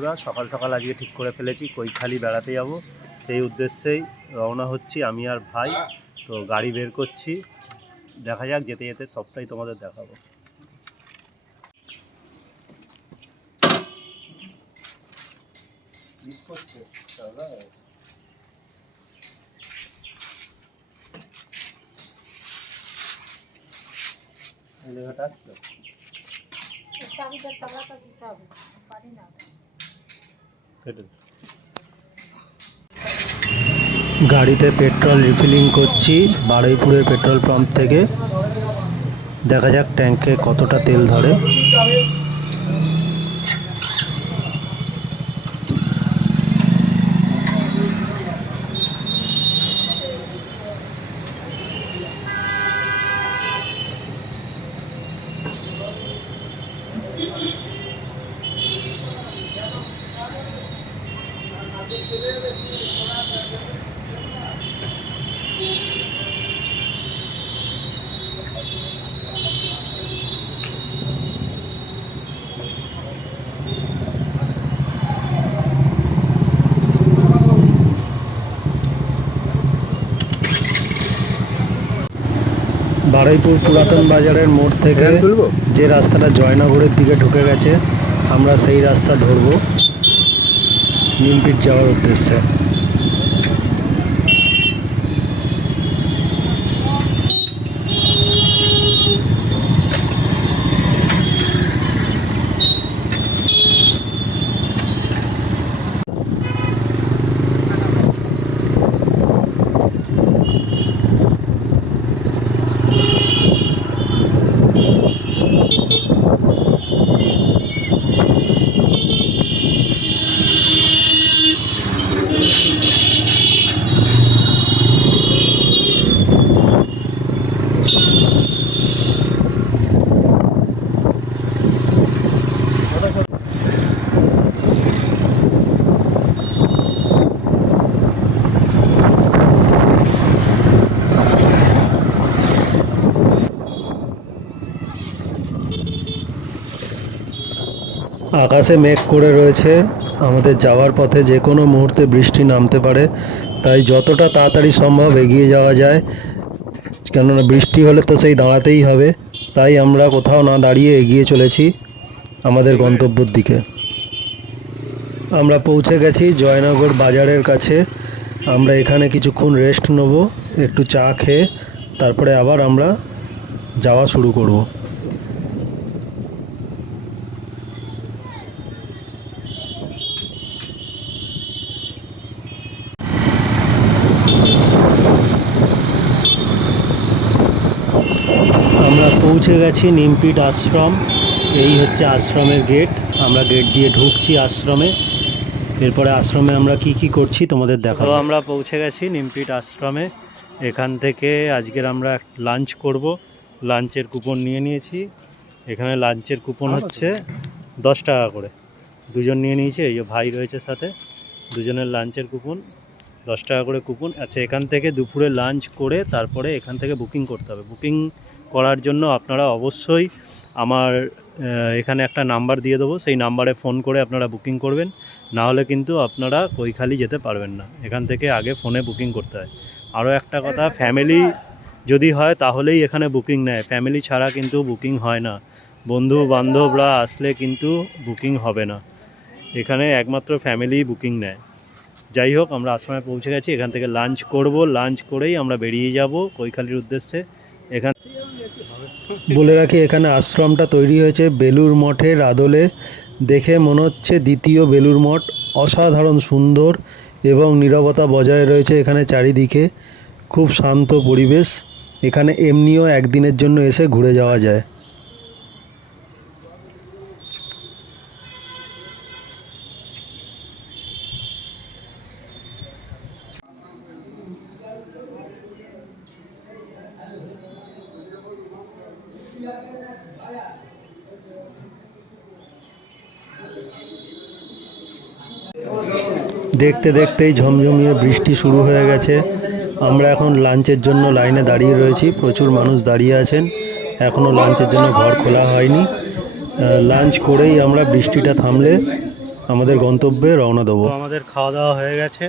বন্ধুরা, সকাল সকাল আজকে ঠিক করে ফেলেছি কৈখালি বেড়াতে যাব। সেই উদ্দেশ্যেই রওনা হচ্ছি আমি আর ভাই। তো গাড়ি বের করছি, দেখা যাক, যেতে যেতে সবটাই তোমাদের দেখাবো। গাড়িতে পেট্রোল রিফিলিং করছি বারুইপুরের পেট্রোল পাম্প থেকে। দেখা যাক ট্যাঙ্কে কতটা তেল ধরে। বারুইপুর পুরাতন বাজারের মোড় থেকে যে রাস্তাটা জয়নগরের দিকে ঢুকে গেছে, আমরা সেই রাস্তা ধরবো নিমপিট যাওয়ার উদ্দেশ্যে। আকাশে মেঘ করে রয়েছে, আমাদের যাওয়ার পথে যে কোনো মুহূর্তে বৃষ্টি নামতে পারে, তাই যতটা তাড়াতাড়ি সম্ভব এগিয়ে যাওয়া যায়, কেননা বৃষ্টি হলে তো সেই দাঁড়াতেই হবে। তাই আমরা কোথাও না দাঁড়িয়ে এগিয়ে চলেছি আমাদের গন্তব্যের দিকে। আমরা পৌঁছে গেছি জয়নগর বাজারের কাছে। আমরা এখানে কিছুক্ষণ রেস্ট নেব, একটু চা খেয়ে তারপরে আবার আমরা যাওয়া শুরু করব। আমরা পৌঁছে গেছি নিমপিট আশ্রম। এই হচ্ছে আশ্রমের গেট। আমরা গেট দিয়ে ঢুকছি আশ্রমে। এরপরে আশ্রমে আমরা কি করছি তোমাদের দেখাবো। আমরা পৌঁছে গেছি নিমপিট আশ্রমে। এখান থেকে আজকের আমরা লাঞ্চ করব। লাঞ্চের কুপন নিয়ে নিয়েছি। এখানে লাঞ্চের কুপন হচ্ছে 10 টাকা করে, দুজন নিয়ে নিয়েছি। এই যে ভাই রয়েছে সাথে, দুজনের লাঞ্চের কুপন 10 টাকা করে কুপন। আচ্ছা, এখান থেকে দুপুরে লাঞ্চ করে তারপরে এখান থেকে বুকিং করতে হবে। বুকিং করার জন্য আপনারা অবশ্যই আমার এখানে একটা নাম্বার দিয়ে দেবো, সেই নাম্বারে ফোন করে আপনারা বুকিং করবেন। না হলে কিন্তু আপনারা কৈখালি যেতে পারবেন না, এখান থেকে আগে ফোনে বুকিং করতে হয়। আরও একটা কথা, ফ্যামিলি যদি হয় তাহলেই এখানে বুকিং নেয়, ফ্যামিলি ছাড়া কিন্তু বুকিং হয় না। বন্ধু বান্ধবরা আসলে কিন্তু বুকিং হবে না, এখানে একমাত্র ফ্যামিলি বুকিং নেয়। যাই হোক, আমরা আশ্রমে পৌঁছে গেছি। এখান থেকে লাঞ্চ করব, লাঞ্চ করেই আমরা বেরিয়ে যাব কৈখালির উদ্দেশ্যে। এখান বলে রাখি, এখানে আশ্রমটা তৈরি হয়েছে বেলুর মঠের আদলে। দেখে মনে হচ্ছে দ্বিতীয় বেলুর মঠ। অসাধারণ সুন্দর এবং নীরবতা বজায় রয়েছে এখানে চারিদিকে। খুব শান্ত পরিবেশ। এখানে এমনিও একদিনের জন্য এসে ঘুরে যাওয়া যায়। দেখতে দেখতেই ঝমঝমিয়ে বৃষ্টি শুরু হয়ে গেছে। আমরা এখন লাঞ্চের জন্য লাইনে দাঁড়িয়ে রয়েছি। প্রচুর মানুষ দাঁড়িয়ে আছেন, এখনও লাঞ্চের জন্য ঘর খোলা হয়নি। লাঞ্চ করেই আমরা বৃষ্টিটা থামলে আমাদের গন্তব্যে রওনা দেবো। আমাদের খাওয়া দাওয়া হয়ে গেছে,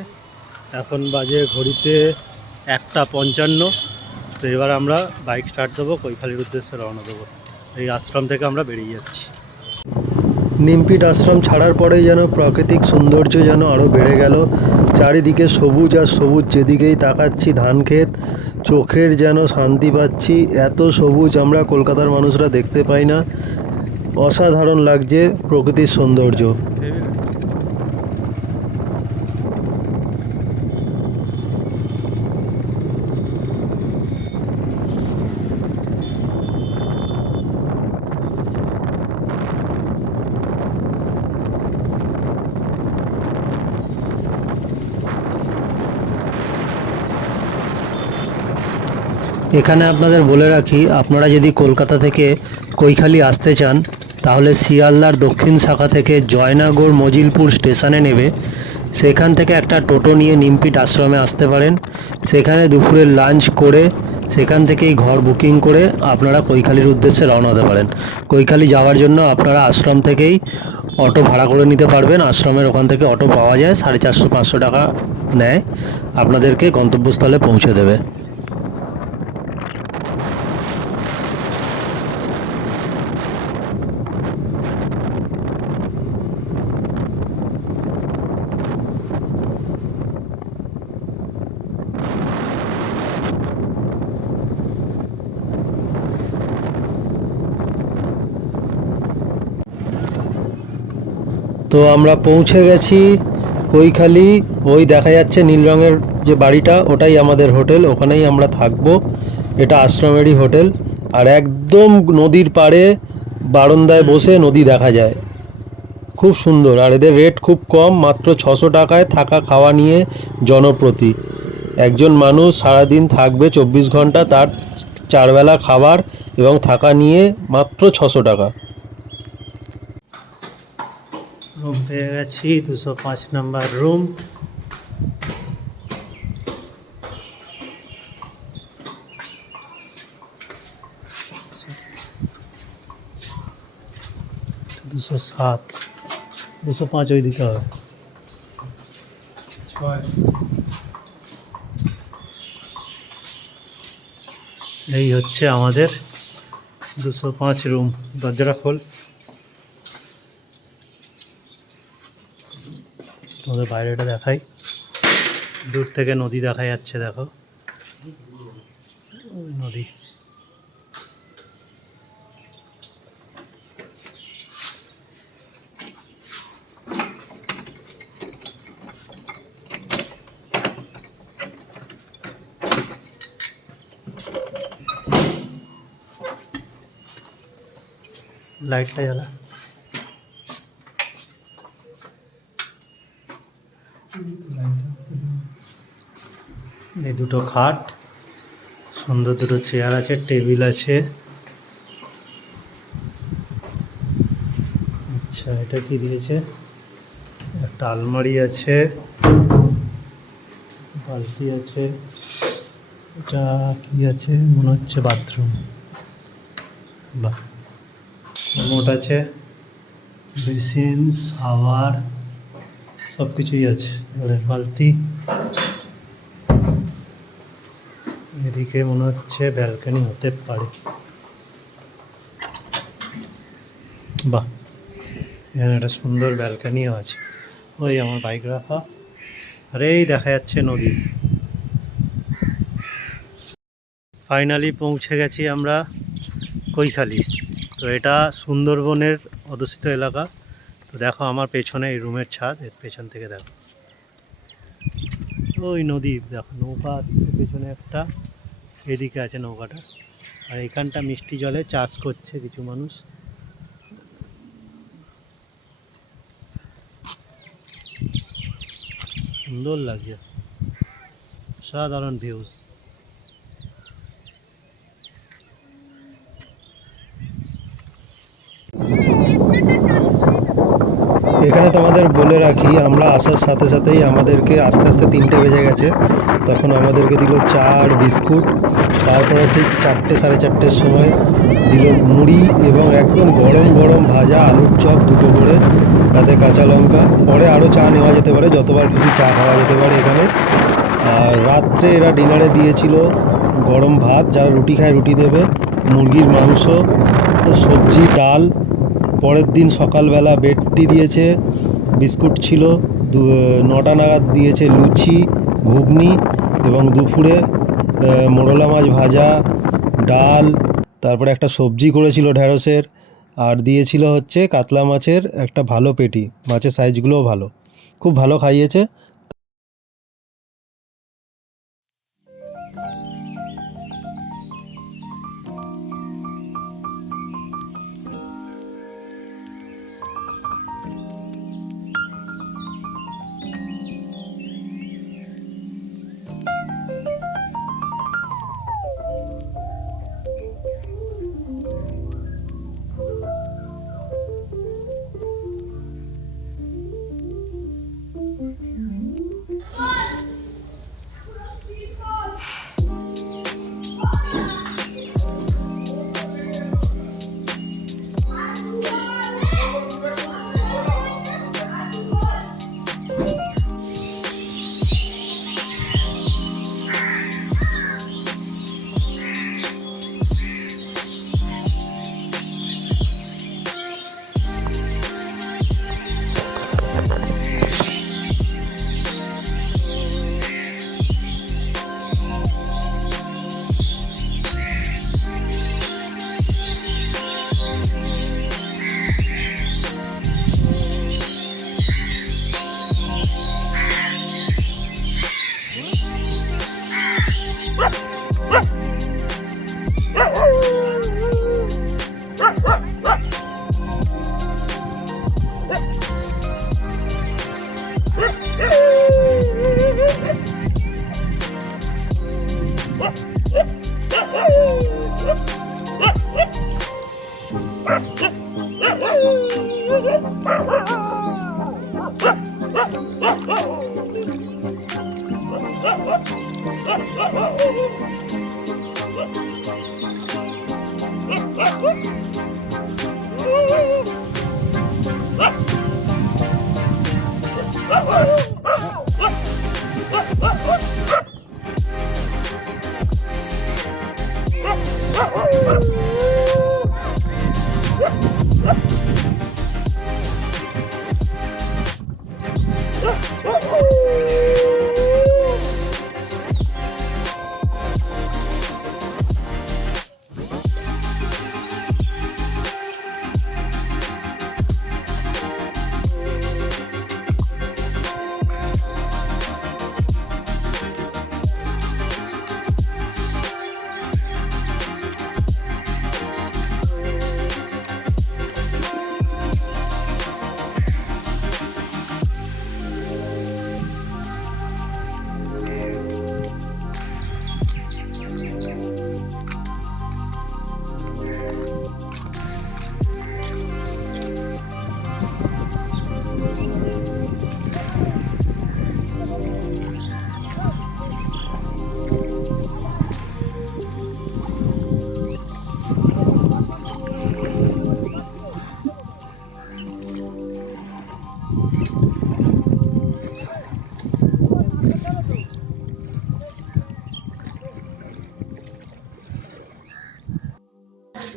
এখন বাজে ঘড়িতে 1:55। তো এবার আমরা বাইক স্টার্ট দেবো, কৈখালির উদ্দেশ্যে রওনা দেবো। এই আশ্রম থেকে আমরা বেরিয়ে যাচ্ছি। নিমপিট আশ্রম ছাড়ার পরেই যেন প্রাকৃতিক সৌন্দর্য যেন আরও বেড়ে গেল। চারিদিকে সবুজ আর সবুজ, যেদিকেই তাকাচ্ছি ধান ক্ষেত, চোখের যেন শান্তি পাচ্ছি। এত সবুজ আমরা কলকাতার মানুষরা দেখতে পাই না। অসাধারণ লাগছে প্রকৃতির সৌন্দর্য। এখানে আপনাদের বলে রাখি, আপনারা যদি কলকাতা থেকে কৈখালি আসতে চান তাহলে শিয়ালদার দক্ষিণ শাখা থেকে জয়নগর মজিলপুর স্টেশনে নেবে। সেখান থেকে একটা টোটো নিয়ে নিমপিট আশ্রমে আসতে পারেন। সেখানে দুপুরের লাঞ্চ করে সেখান থেকেই ঘর বুকিং করে আপনারা কৈখালির উদ্দেশ্যে রওনা হতে পারেন। কৈখালি যাওয়ার জন্য আপনারা আশ্রম থেকেই অটো ভাড়া করে নিতে পারবেন। আশ্রমের ওখান থেকে অটো পাওয়া যায়, 450-500 টাকা নেয়, আপনাদেরকে গন্তব্যস্থলে পৌঁছে দেবে। তো আমরা পৌঁছে গেছি কৈখালি। ওই দেখা যাচ্ছে নীল রঙের যে বাড়িটা, ওটাই আমাদের হোটেল, ওখানেই আমরা থাকবো। এটা আশ্রমেরই হোটেল। আর একদম নদীর পাড়ে বারান্দায় বসে নদী দেখা যায়, খুব সুন্দর। আর এদের রেট খুব কম, মাত্র 600 টাকায় থাকা খাওয়া নিয়ে জনপ্রতি। একজন মানুষ সারাদিন থাকবে 24 ঘন্টা, তার 4 বেলা খাবার এবং থাকা নিয়ে মাত্র 600 টাকা। রুম পেয়ে গেছি, 205 নম্বর রুম। দুশো 205 ওই দিকে হবে। এই হচ্ছে আমাদের 205 রুম। দরজাটা খোল, তোমাদের বাইরেটা দেখাই। দূর থেকে নদী দেখা যাচ্ছে, দেখো নদী। লাইটটা জ্বালা। এই দুটো খাট, সুন্দর দুটো চেয়ার আছে, টেবিল আছে। আচ্ছা, এটা কি দিয়েছে? একটা আলমারি আছে, বালতি আছে। এটা কি আছে? মনে হচ্ছে বাথরুম। বাহ, মোট আছে, বেসিন, শাওয়ার, সব কিছুই আছে। এবারে বালতি। এদিকে মনে হচ্ছে ব্যালকনি হতে পারে। বাহ, এখানে একটা সুন্দর ব্যালকনিও আছে। ওই আমার বাইক রাখা, আর এই দেখা যাচ্ছে নদী। ফাইনালি পৌঁছে গেছি আমরা কৈখালি। তো এটা সুন্দরবনের অধ্যুষিত এলাকা। তো দেখো আমার পেছনে এই রুমের ছাদ, এর পেছন থেকে দেখো ওই নদী, দেখো নৌকা আসছে পেছনে একটা, এদিকে আছে নৌকাটা। আর এখানটা মিষ্টি জলে চাষ করছে কিছু মানুষ। সুন্দর লাগছে, সাধারণ ভিউজ। এখানে তোমাদের বলে রাখি, আমরা আসার সাথে সাথেই আমাদেরকে আস্তে আস্তে 3টে বেজে গেছে, তখন আমাদেরকে দিল চা আর বিস্কুট। তারপরে ঠিক 4টে সাড়ে 4টের সময় দিল মুড়ি এবং একদম গরম গরম ভাজা আলুর চপ দুটো করে, তাতে কাঁচা লঙ্কা। পরে আরও চা নেওয়া যেতে পারে, যতবার খুশি চা খাওয়া যেতে পারে এখানে। আর রাত্রে এরা ডিনারে দিয়েছিল গরম ভাত, যারা রুটি খায় রুটি দেবে, মুরগির মাংস, সবজি, ডাল। পরের দিন সকালবেলা বেডটি দিয়েছে, বিস্কুট ছিল। 9টা নাগাদ দিয়েছে লুচি, ঘুগনি, এবং দুপুরে মোরলা মাছ ভাজা, ডাল, তারপরে একটা সবজি করেছিল ঢ্যাঁড়সের, আর দিয়েছিল হচ্ছে কাতলা মাছের একটা ভালো পেটি। মাছের সাইজগুলোও ভালো, খুব ভালো খাইয়েছে।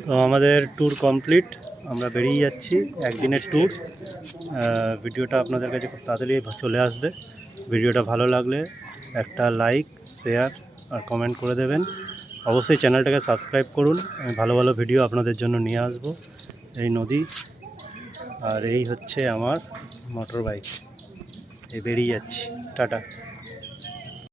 তো আমাদের ট্যুর কমপ্লিট, আমরা বেরিয়ে যাচ্ছি। একদিনের ট্যুর। ভিডিওটা আপনাদের কাছে খুব তাড়াতাড়ি চলে আসবে। ভিডিওটা ভালো লাগলে একটা লাইক, শেয়ার আর কমেন্ট করে দেবেন। অবশ্যই চ্যানেলটাকে সাবস্ক্রাইব করুন, আমি ভালো ভালো ভিডিও আপনাদের জন্য নিয়ে আসব। এই নদী, আর এই হচ্ছে আমার মোটর বাইক। এই বেরিয়ে যাচ্ছি, টাটা।